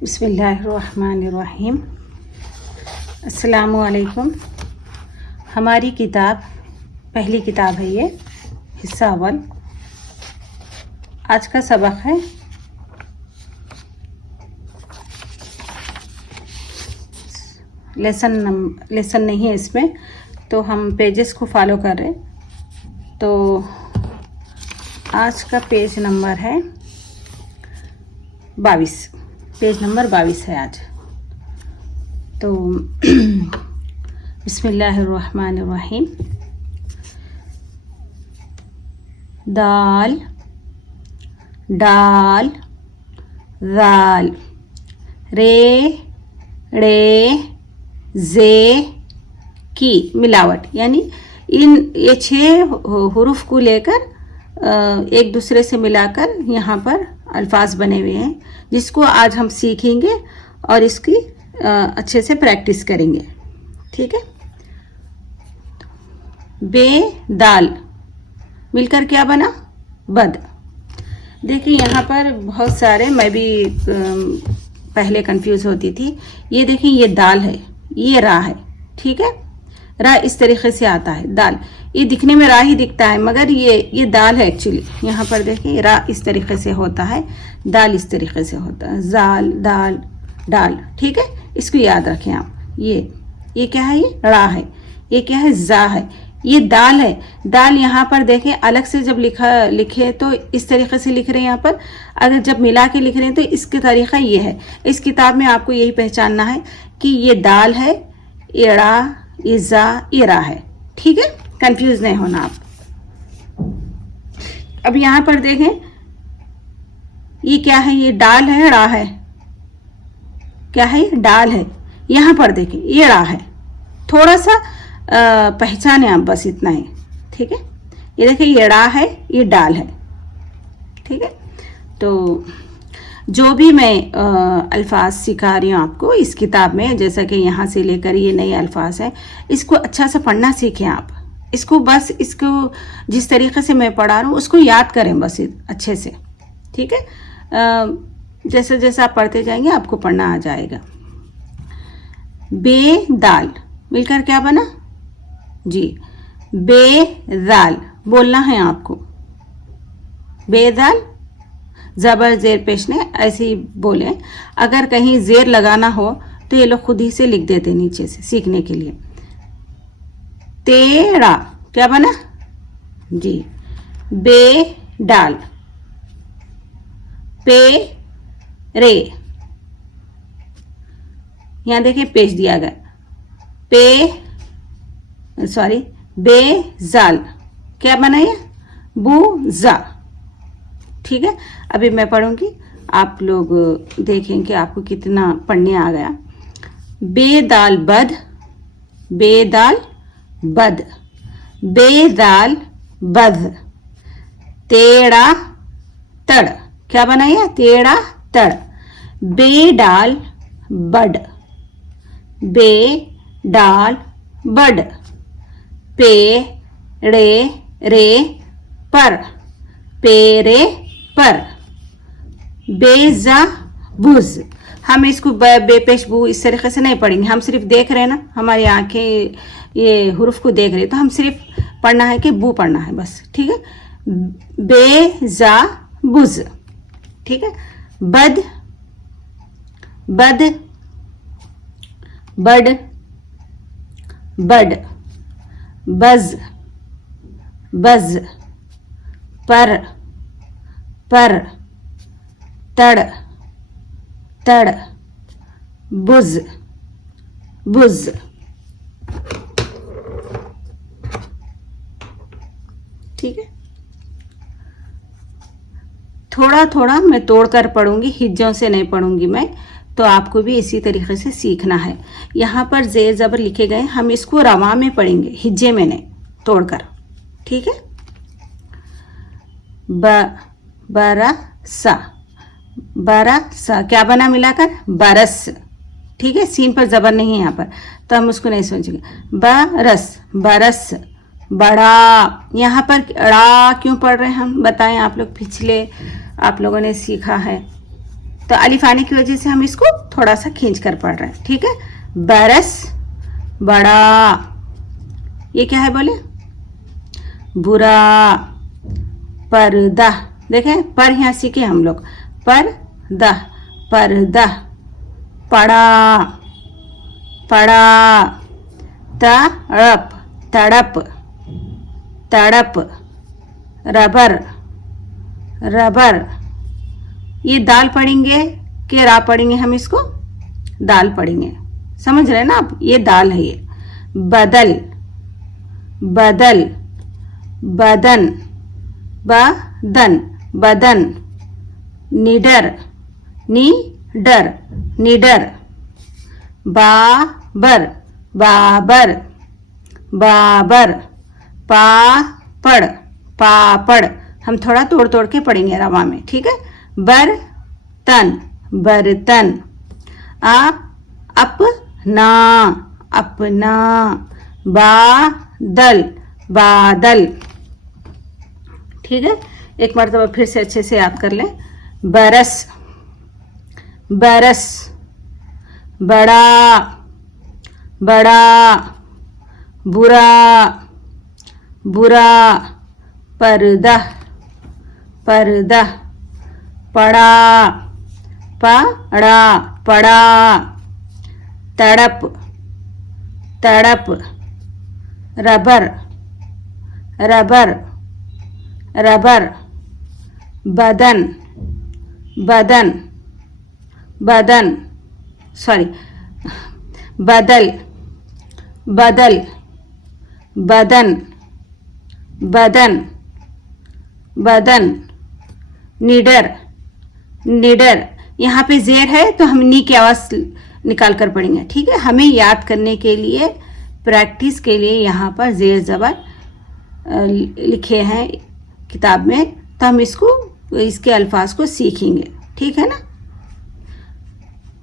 बिस्मिल्लाहिर्रहमानिर्रहीम। अस्सलामुअलैकुम। हमारी किताब पहली किताब है ये, हिस्सा अव्वल। आज का सबक है लेसन नहीं है इसमें, तो हम पेजेस को फॉलो कर रहे। तो आज का पेज नंबर है 22, पेज नंबर 22 है आज। तो बिस्मिल्लाहिर्रहमानिर्रहीम। दाल डाल दाल रे रे जे की मिलावट, यानी ये 6 हुरूफ को लेकर एक दूसरे से मिलाकर यहाँ पर अल्फाज बने हुए हैं, जिसको आज हम सीखेंगे और इसकी अच्छे से प्रैक्टिस करेंगे। ठीक है। बे दाल मिलकर क्या बना? बद। देखिए यहाँ पर बहुत सारे, मैं भी पहले कंफ्यूज होती थी। ये देखिए, ये दाल है, ये रा है। ठीक है। रा इस तरीके से आता है, दाल। ये दिखने में रा ही दिखता है, मगर ये दाल है एक्चुअली। यहाँ पर देखिए, रा इस तरीके से होता है, दाल इस तरीके से होता है। जाल दाल डाल। ठीक है, इसको याद रखें आप। ये क्या है? ये रा है। ये क्या है? जा है। ये दाल है। दाल यहाँ पर देखें, अलग से जब लिखे तो इस तरीके से लिख रहे हैं यहाँ पर। अगर जब मिला के लिख रहे हैं तो इसका तरीका ये है। इस किताब में आपको यही पहचानना है कि ये दाल है, ये रा, ये जा, ये रा है। ठीक है, कंफ्यूज नहीं होना आप। अब यहाँ पर देखें, ये क्या है? ये डाल है, रा है। क्या है? डाल है। यहाँ पर देखें, ये रा है। थोड़ा सा पहचाने आप, बस इतना ही। ठीक है। ये देखिए, ये रा है, ये डाल है। ठीक है। तो जो भी मैं अल्फाज सिखा रही हूँ आपको इस किताब में, जैसा कि यहाँ से लेकर ये नए अल्फाज हैं, इसको अच्छा से पढ़ना सीखें आप। इसको बस, इसको जिस तरीके से मैं पढ़ा रहा हूँ उसको याद करें बस अच्छे से। ठीक है। जैसे जैसे आप पढ़ते जाएंगे आपको पढ़ना आ जाएगा। बे दाल मिलकर क्या बना? जी, बेदाल बोलना है आपको। बेदाल जबर जेर पेश ने ऐसे ही बोले। अगर कहीं जेर लगाना हो तो ये लोग खुद ही से लिख देते नीचे से, सीखने के लिए। तेरा क्या बना? जी, बे डाल पे रे। यहां देखिए पेश दिया गया, बेजाल क्या बना? ये बुजा। ठीक है। अभी मैं पढ़ूंगी, आप लोग देखें कि आपको कितना पढ़ने आ गया। बेदाल बद, बेदाल बद, बेदाल बद। तेड़ा तड़ क्या बना? ये तेड़ा तड़। बेडाल बड, बेडाल बड। पे रे रे पर, पेरे पर। बेजा बुज। हम इसको बेपेश बू इस तरीके से नहीं पढ़ेंगे, हम सिर्फ देख रहे हैं ना, हमारी आंखें ये हुरूफ को देख रहे हैं, तो हम सिर्फ पढ़ना है कि बू पढ़ना है बस। ठीक है। बेजा बुज। ठीक है। बद बद बड बड। बज बज। पर पर। तड़ तड़। बुज बुज। ठीक है। थोड़ा थोड़ा मैं तोड़कर पढ़ूंगी, हिज्जों से नहीं पढ़ूंगी मैं, तो आपको भी इसी तरीके से सीखना है। यहाँ पर जेर जबर लिखे गए, हम इसको रवा में पढ़ेंगे, हिज्जे में नहीं, तोड़कर। ठीक है। बरसा, बरसा क्या बना मिलाकर? बरस। ठीक है। सीन पर जबर नहीं है यहाँ पर, तो हम उसको नहीं सोचेंगे। बरस बरस। बड़ा, यहाँ पर ड़ा क्यों पढ़ रहे हैं हम? बताएं आप लोग, पिछले आप लोगों ने सीखा है तो अलिफ आने की वजह से हम इसको थोड़ा सा खींच कर पढ़ रहे हैं, ठीक है। बरस बड़ा, ये क्या है बोले, बुरा। पर्दा, देखें पर यहाँ सीखे हम लोग, पर्दा पर्दा। पड़ा पड़ा। तड़प तड़प तड़प। Rubber rubber. ये दाल पढ़ेंगे कि रा पढ़ेंगे, हम इसको दाल पढ़ेंगे, समझ रहे हैं ना आप, ये दाल है ये। बदल बदल बदन बदन बदन। निडर निडर निडर। बाबर बाबर बाबर। पापड़ पापड़। हम थोड़ा तोड़ तोड़ के पढ़ेंगे रवा में, ठीक है। बर्तन बर्तन। अपना अपना। बादल बादल, ठीक है। एक मरतबा फिर से अच्छे से याद कर लें। बरस बरस। बड़ा बड़ा। बुरा बुरा। पर्दा पर्दा। पड़ा पड़ा पड़ा। तड़प तड़प। Rubber rubber rubber. बदन बदन बदन, सॉरी, बदल बदल बदन बदन बदन। निडर निडर। यहाँ पे जेर है तो हम नी की आवाज निकाल कर पढ़ेंगे, ठीक है। हमें याद करने के लिए, प्रैक्टिस के लिए यहाँ पर जेर जबर लिखे हैं किताब में, तो हम इसके अल्फाज को सीखेंगे, ठीक है ना।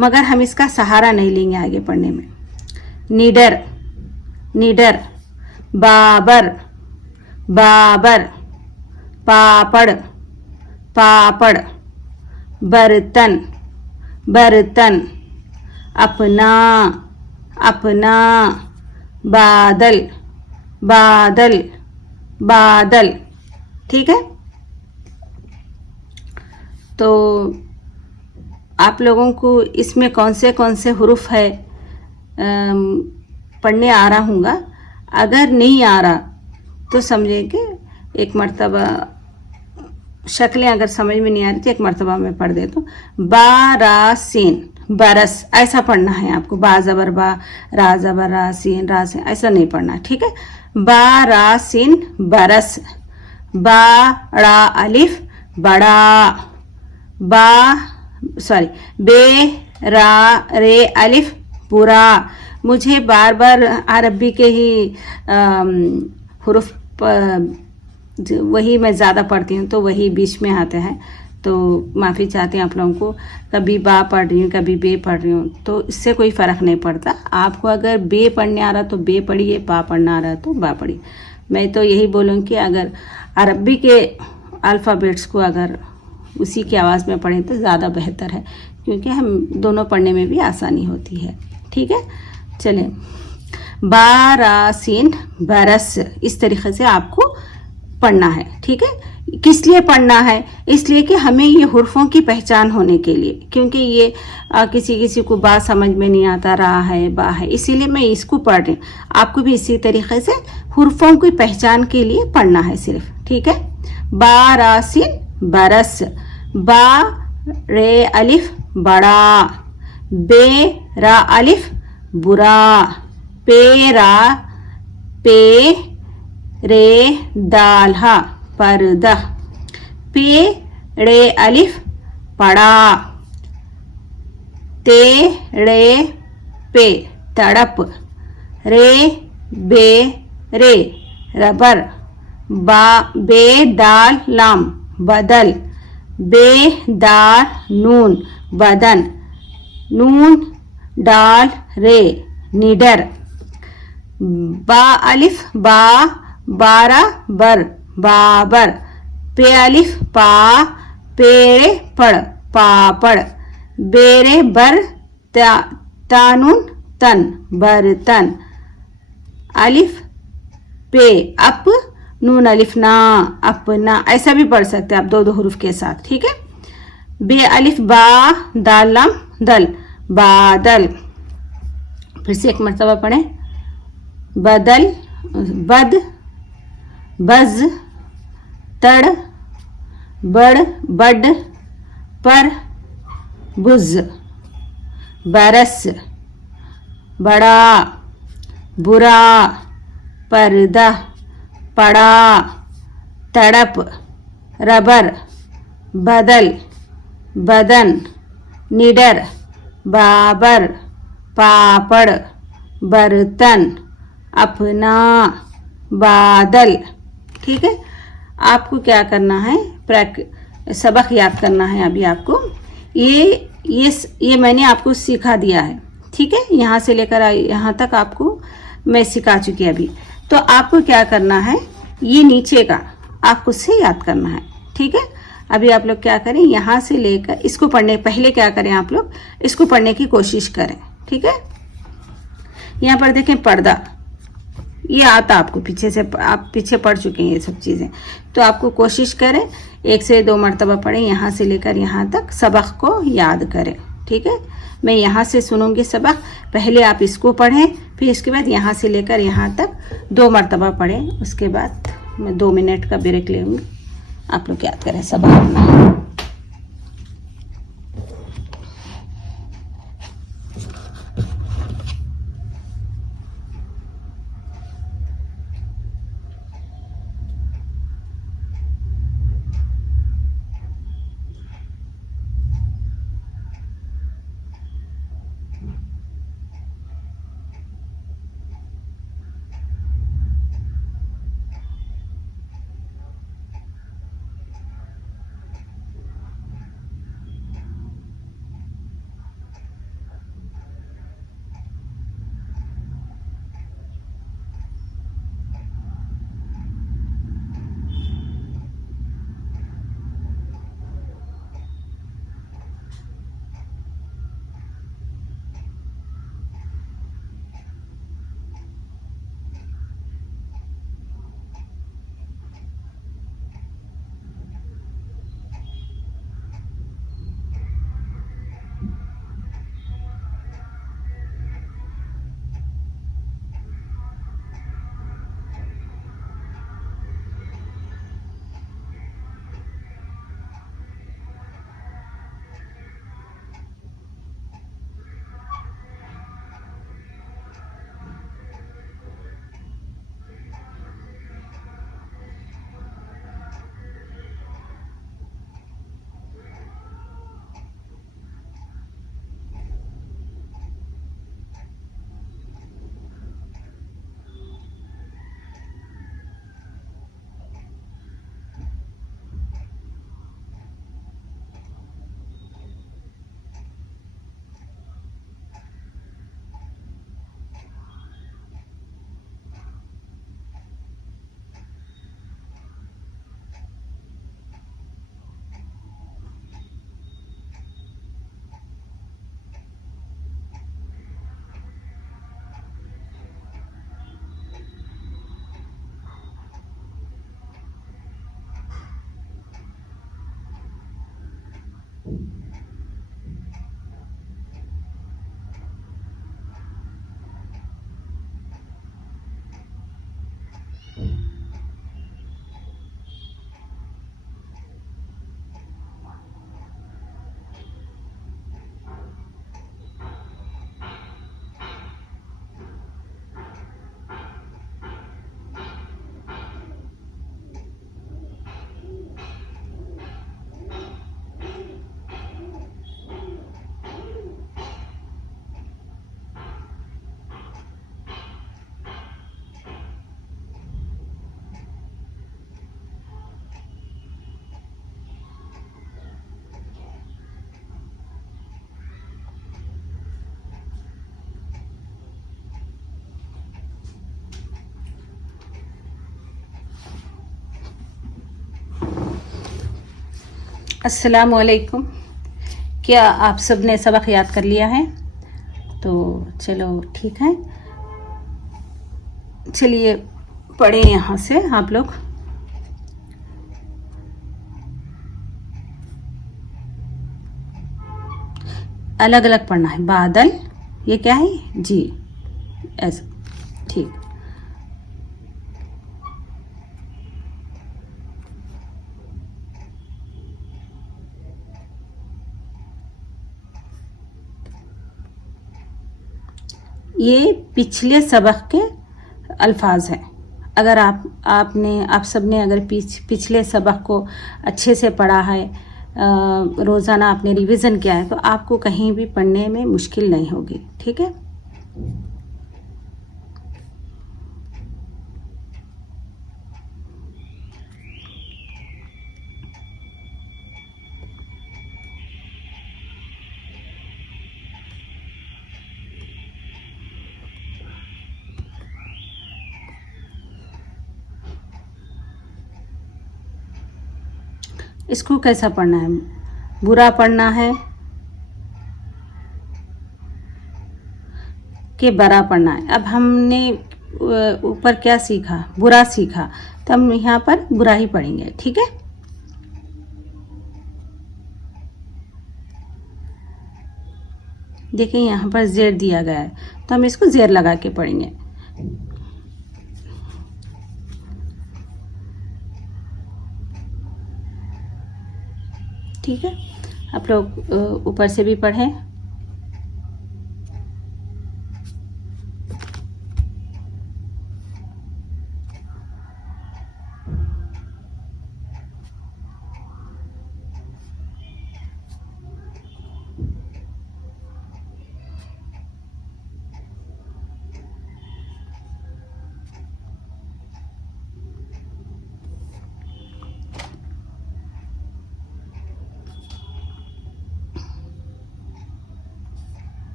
मगर हम इसका सहारा नहीं लेंगे आगे पढ़ने में। निडर निडर। बाबर बाबर। पापड़ पापड़। बर्तन बर्तन। अपना अपना। बादल बादल बादल, ठीक है। तो आप लोगों को इसमें कौन से हुरूफ है पढ़ने आ रहा हूँगा। अगर नहीं आ रहा तो समझें कि एक मर्तबा शक्लें अगर समझ में नहीं आ रही तो एक मर्तबा मैं पढ़ देता हूँ। बारासीन बरस, ऐसा पढ़ना है आपको। बा जबर बा, रा जबर रा, सीन रा सीन, ऐसा नहीं पढ़ना, ठीक है। बारासीन बरस। बड़ा अलिफ बड़ा। बे रा रे अलिफ बुरा। मुझे बार बार अरबी के ही हुरूफ वही मैं ज़्यादा पढ़ती हूँ तो वही बीच में आते हैं, तो माफ़ी चाहती हूँ आप लोगों को। कभी बा पढ़ रही हूँ, कभी बे पढ़ रही हूँ, तो इससे कोई फ़र्क नहीं पड़ता। आपको अगर बे पढ़ने आ रहा तो बे पढ़िए, बा पढ़ना आ रहा तो बा पढ़िए। मैं तो यही बोलूँगी कि अगर अरबी के अल्फ़ाबेट्स को अगर उसी की आवाज़ में पढ़ें तो ज़्यादा बेहतर है, क्योंकि हम दोनों पढ़ने में भी आसानी होती है, ठीक है। चलें, बारासीन बरस, इस तरीके से आपको पढ़ना है, ठीक है। किस लिए पढ़ना है? इसलिए कि हमें ये हुर्फों की पहचान होने के लिए, क्योंकि ये किसी को बात समझ में नहीं आता, रा है बा है, इसीलिए मैं इसको पढ़ रही हूँ। आपको भी इसी तरीके से हुर्फों की पहचान के लिए पढ़ना है सिर्फ, ठीक है। बारासीन बरस। बा रे अलिफ बड़ा। बे रा अलिफ बुरा। पे रा पे रे दाल हा पर्दा। पे रे अलिफ पड़ा। ते रे पे तड़प। रे बे रे रबर। बे दाल लाम बदल। बे दाल नून बदन। नून डाल रे निडर। बा अलिफ बा बारा बर बाबर। पे अलिफ पा पेड़े पड़ पापड़। बेरे बर तानुन तन, बर्तन। अलिफ पे अप, नून अलिफ ना, अपना। ऐसा भी पढ़ सकते हैं आप दो दो हरूफ के साथ, ठीक है। बे अलिफ बा, दाल लाम दल, बादल। फिर से एक मरतबा पढ़ें। बदल, बद, बज, तड़, बड़, बड, पर, बुज, बरस, बड़ा, बुरा, पर्दा, पड़ा, तड़प, रबर, बदल, बदन, निडर, बाबर, पापड़, बर्तन, अपना, बादल। ठीक है, आपको क्या करना है, सबक याद करना है अभी आपको। ये मैंने आपको सिखा दिया है, ठीक है। यहाँ से लेकर यहाँ तक आपको मैं सिखा चुकी अभी। तो आपको क्या करना है, ये नीचे का आपको से याद करना है, ठीक है। अभी आप लोग क्या करें, यहाँ से लेकर इसको पढ़ने पहले क्या करें, आप लोग इसको पढ़ने की कोशिश करें, ठीक है। यहाँ पर देखें पर्दा, ये आता आपको पीछे से, आप पीछे पढ़ चुके हैं ये सब चीज़ें। तो आपको कोशिश करें 1 से 2 मरतबा पढ़ें, यहाँ से लेकर यहाँ तक सबक को याद करें, ठीक है। मैं यहाँ से सुनूंगी सबक, पहले आप इसको पढ़ें, फिर इसके बाद यहाँ से लेकर यहाँ तक 2 मरतबा पढ़ें। उसके बाद मैं 2 मिनट का ब्रेक लूँगी, आप लोग याद करें सबक अपना। अस्सलामुअलैकुम। क्या आप सब ने सबक याद कर लिया है? तो चलो ठीक है, चलिए पढ़ें यहाँ से आप लोग। अलग अलग पढ़ना है। बादल, ये क्या है? जी, ऐसा, ठीक। ये पिछले सबक के अल्फाज हैं। अगर आप सब ने अगर पिछले सबक को अच्छे से पढ़ा है, रोज़ाना आपने रिवीजन किया है, तो आपको कहीं भी पढ़ने में मुश्किल नहीं होगी। ठीक है, इसको कैसा पढ़ना है? बुरा पढ़ना है कि बड़ा पढ़ना है? अब हमने ऊपर क्या सीखा? बुरा सीखा, तो हम यहाँ पर बुरा ही पढ़ेंगे। ठीक है, देखिए यहाँ पर जेर दिया गया है, तो हम इसको जेर लगा के पढ़ेंगे। ठीक है, आप लोग ऊपर से भी पढ़ें।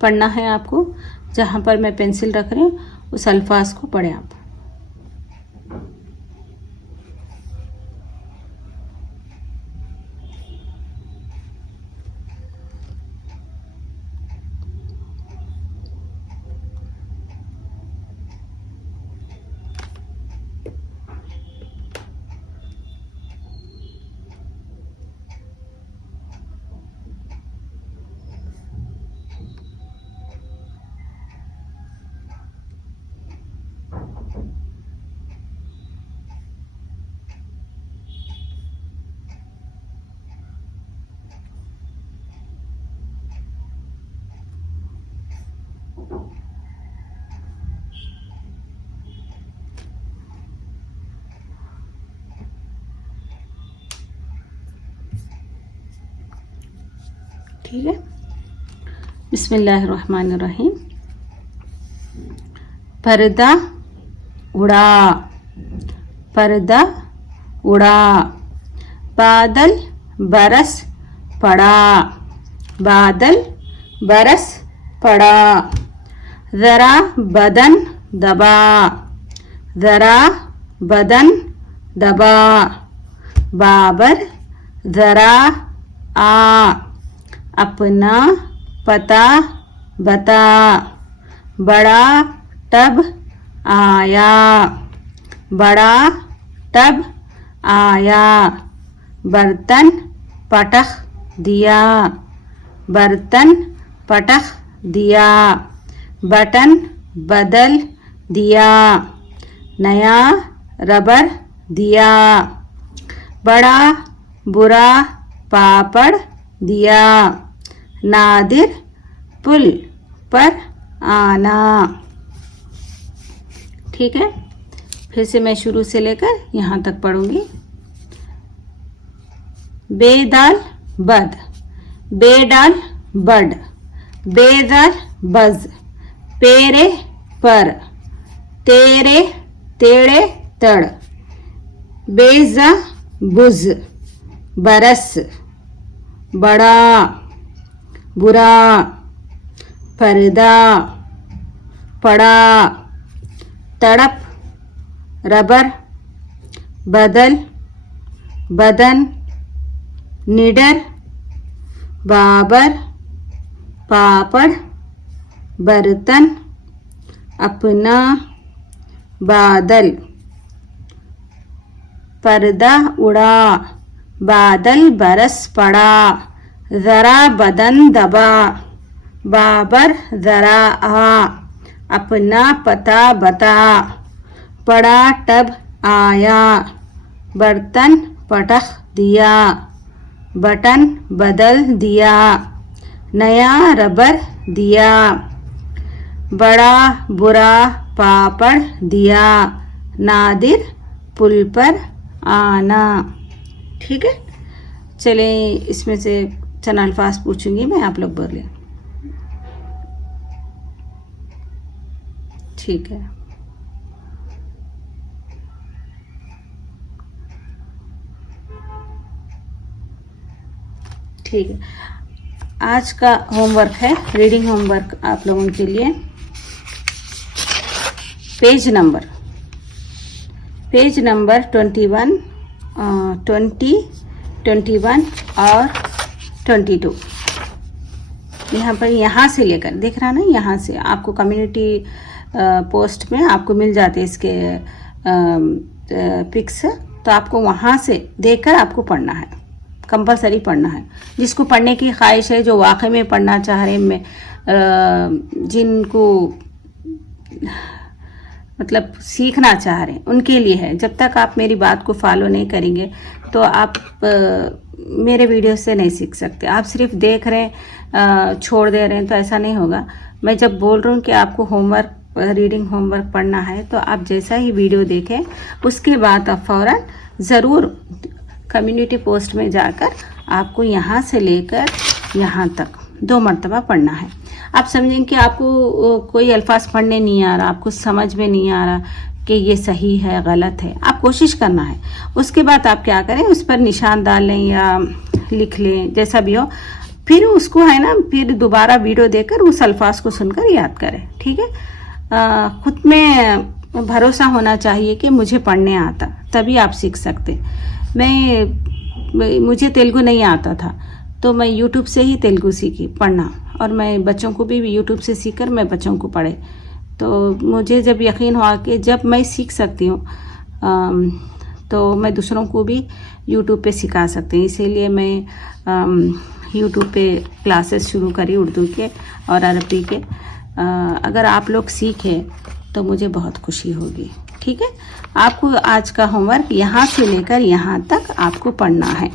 पढ़ना है आपको, जहाँ पर मैं पेंसिल रख रही हूँ उस अल्फाज को पढ़ें आप। ठीक है, बिस्मिल्लाहिर्रहमानिर्रहीम। पर्दा उड़ा, पर्दा उड़ा। बादल बरस पड़ा, बादल बरस पड़ा। ज़रा बदन दबा, ज़रा बदन दबा। बाबर ज़रा आ, अपना पता बता। बड़ा टब आया, बड़ा टब आया। बर्तन पटख दिया, बर्तन पटख दिया। बटन बदल दिया, नया रबर दिया। बड़ा बुरा पापड़ दिया। नादिर पुल पर आना। ठीक है, फिर से मैं शुरू से लेकर यहाँ तक पढ़ूंगी। बेदाल बद, बेडाल बड। बेदाल बज, पेरे पर। तेरे तेड़े तड़। बेजा बुज, बरस। बड़ा बुरा। पर्दा, पड़ा, तड़प, रबर, बदल, बदन, निडर, बाबर, पापड़, बर्तन, अपना, बादल, पर्दा उड़ा, बादल बरस पड़ा, जरा बदन दबा, बाबर जरा आ, अपना पता बता, पड़ा टब आया, बर्तन पटख दिया, बटन बदल दिया, नया रबर दिया, बड़ा बुरा पापड़ दिया, नादिर पुल पर आना। ठीक है, चलें इसमें से चंद अल्फाज पूछूंगी मैं, आप लोग बोलें। ठीक है, ठीक है। आज का होमवर्क है, रीडिंग होमवर्क आप लोगों के लिए। पेज नंबर 21, 20, 21 और 22। यहाँ पर यहाँ से लेकर, देख रहा ना, यहाँ से आपको कम्युनिटी पोस्ट में आपको मिल जाते इसके पिक्स, तो आपको वहाँ से देखकर आपको पढ़ना है, कंपलसरी पढ़ना है। जिसको पढ़ने की ख्वाहिश है, जो वाकई में पढ़ना चाह रहे हैं, जिनको मतलब सीखना चाह रहे हैं, उनके लिए है। जब तक आप मेरी बात को फॉलो नहीं करेंगे तो आप मेरे वीडियो से नहीं सीख सकते। आप सिर्फ देख रहे हैं, छोड़ दे रहे हैं, तो ऐसा नहीं होगा। मैं जब बोल रहा हूँ कि आपको होमवर्क, रीडिंग होमवर्क पढ़ना है, तो आप जैसा ही वीडियो देखें उसके बाद आप फ़ौरन ज़रूर कम्युनिटी पोस्ट में जाकर आपको यहाँ से लेकर यहाँ तक 2 मरतबा पढ़ना है। आप समझें कि आपको कोई अल्फाज पढ़ने नहीं आ रहा, आपको समझ में नहीं आ रहा कि ये सही है गलत है, आप कोशिश करना है। उसके बाद आप क्या करें, उस पर निशान डाल लें या लिख लें, जैसा भी हो। फिर उसको है ना, फिर दोबारा वीडियो देकर उस अल्फाज को सुनकर याद करें। ठीक है, खुद में भरोसा होना चाहिए कि मुझे पढ़ने आता, तभी आप सीख सकते। मुझे तेलुगु नहीं आता था, तो मैं यूट्यूब से ही तेलुगु सीखी पढ़ना, और मैं बच्चों को भी यूट्यूब से सीखकर मैं बच्चों को पढ़े। तो मुझे जब यकीन हुआ कि जब मैं सीख सकती हूँ तो मैं दूसरों को भी यूट्यूब पे सिखा सकती हूँ। इसीलिए मैं यूट्यूब पे क्लासेस शुरू करी उर्दू के और अरबी के। अगर आप लोग सीखें तो मुझे बहुत खुशी होगी। ठीक है, आपको आज का होमवर्क यहाँ से लेकर यहाँ तक आपको पढ़ना है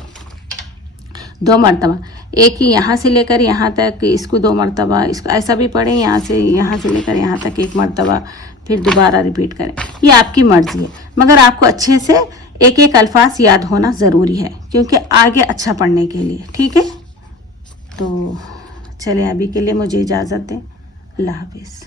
2 मरतबा। एक ही यहाँ से लेकर यहाँ तक, इसको 2 मरतबा, इसको ऐसा भी पढ़ें, यहाँ से लेकर यहाँ तक 1 मरतबा, फिर दोबारा रिपीट करें। ये आपकी मर्जी है, मगर आपको अच्छे से एक एक अल्फाज याद होना ज़रूरी है, क्योंकि आगे अच्छा पढ़ने के लिए। ठीक है, तो चलें, अभी के लिए मुझे इजाज़त दें। अल्लाह हाफिज़।